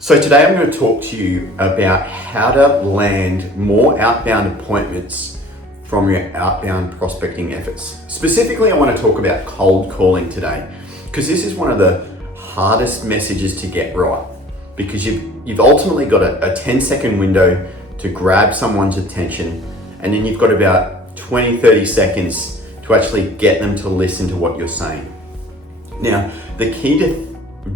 So today I'm going to talk to you about how to land more outbound appointments from your outbound prospecting efforts. Specifically, I want to talk about cold calling today, because this is one of the hardest messages to get right, because you've ultimately got a 10-second window to grab someone's attention, and then you've got about 20-30 seconds to actually get them to listen to what you're saying. Now, the key to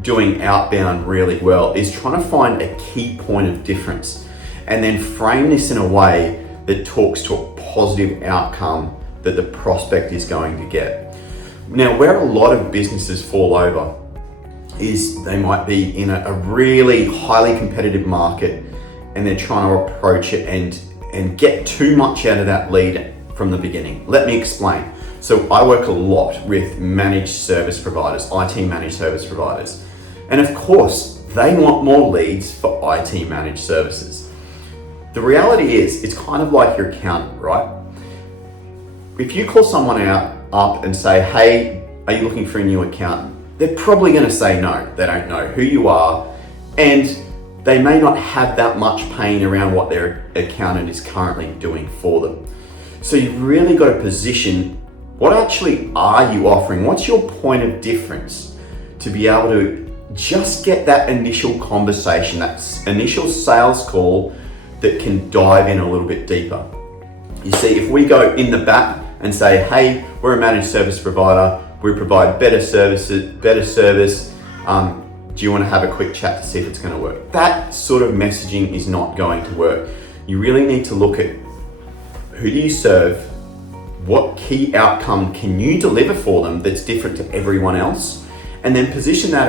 doing outbound really well is trying to find a key point of difference and then frame this in a way that talks to a positive outcome that the prospect is going to get. Now, where a lot of businesses fall over is they might be in a really highly competitive market and they're trying to approach it and get too much out of that lead from the beginning. Let me explain. So I work a lot with managed service providers, IT managed service providers. And of course, they want more leads for IT managed services. The reality is, it's kind of like your accountant, right? If you call someone up and say, hey, are you looking for a new accountant? They're probably going to say no. They don't know who you are, and they may not have that much pain around what their accountant is currently doing for them. So you've really got to position, what actually are you offering? What's your point of difference to be able to just get that initial conversation, that initial sales call that can dive in a little bit deeper? You see, if we go in the back and say, hey, we're a managed service provider, we provide better service, do you want to have a quick chat to see if it's going to work? That sort of messaging is not going to work. You really need to look at who do you serve, what key outcome can you deliver for them that's different to everyone else, and then position that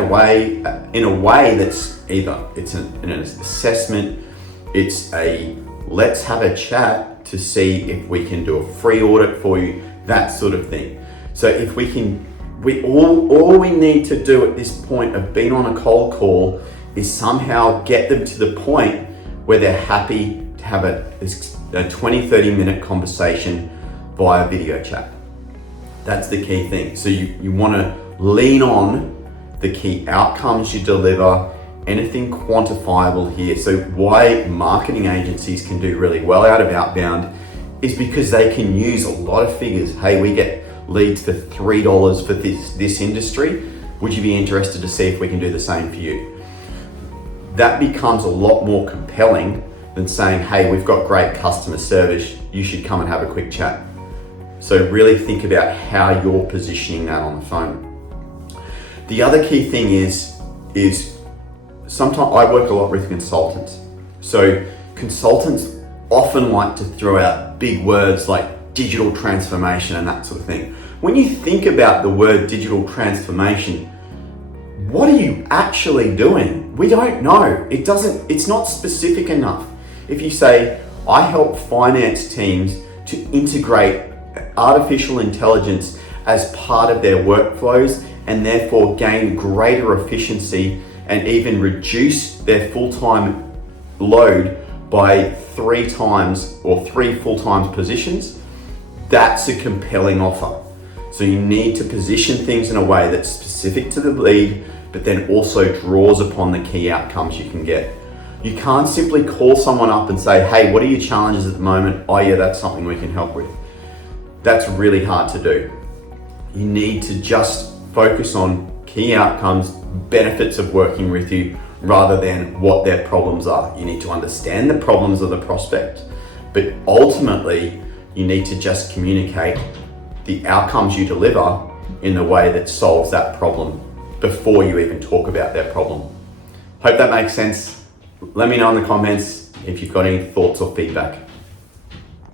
in a way that's either it's an assessment, it's a let's have a chat to see if we can do a free audit for you, that sort of thing. So if we can, all we need to do at this point of being on a cold call is somehow get them to the point where they're happy to have a 20-30 minute conversation via video chat. That's the key thing. So you want to lean on the key outcomes you deliver, anything quantifiable here. So why marketing agencies can do really well out of outbound is because they can use a lot of figures. Hey, we get leads for $3 for this industry. Would you be interested to see if we can do the same for you? That becomes a lot more compelling than saying, hey, we've got great customer service, you should come and have a quick chat. So really think about how you're positioning that on the phone. The other key thing is sometimes I work a lot with consultants. So consultants often like to throw out big words like digital transformation and that sort of thing. When you think about the word digital transformation, what are you actually doing? We don't know. It's not specific enough. If you say, I help finance teams to integrate artificial intelligence as part of their workflows and therefore gain greater efficiency and even reduce their full-time load by 3 times or 3 full-time positions, that's a compelling offer. So you need to position things in a way that's specific to the lead, but then also draws upon the key outcomes you can get. You can't simply call someone up and say, hey, what are your challenges at the moment? Oh yeah, that's something we can help with. That's really hard to do. You need to just focus on key outcomes, benefits of working with you, rather than what their problems are. You need to understand the problems of the prospect, but ultimately you need to just communicate the outcomes you deliver in the way that solves that problem before you even talk about their problem. Hope that makes sense. Let me know in the comments if you've got any thoughts or feedback.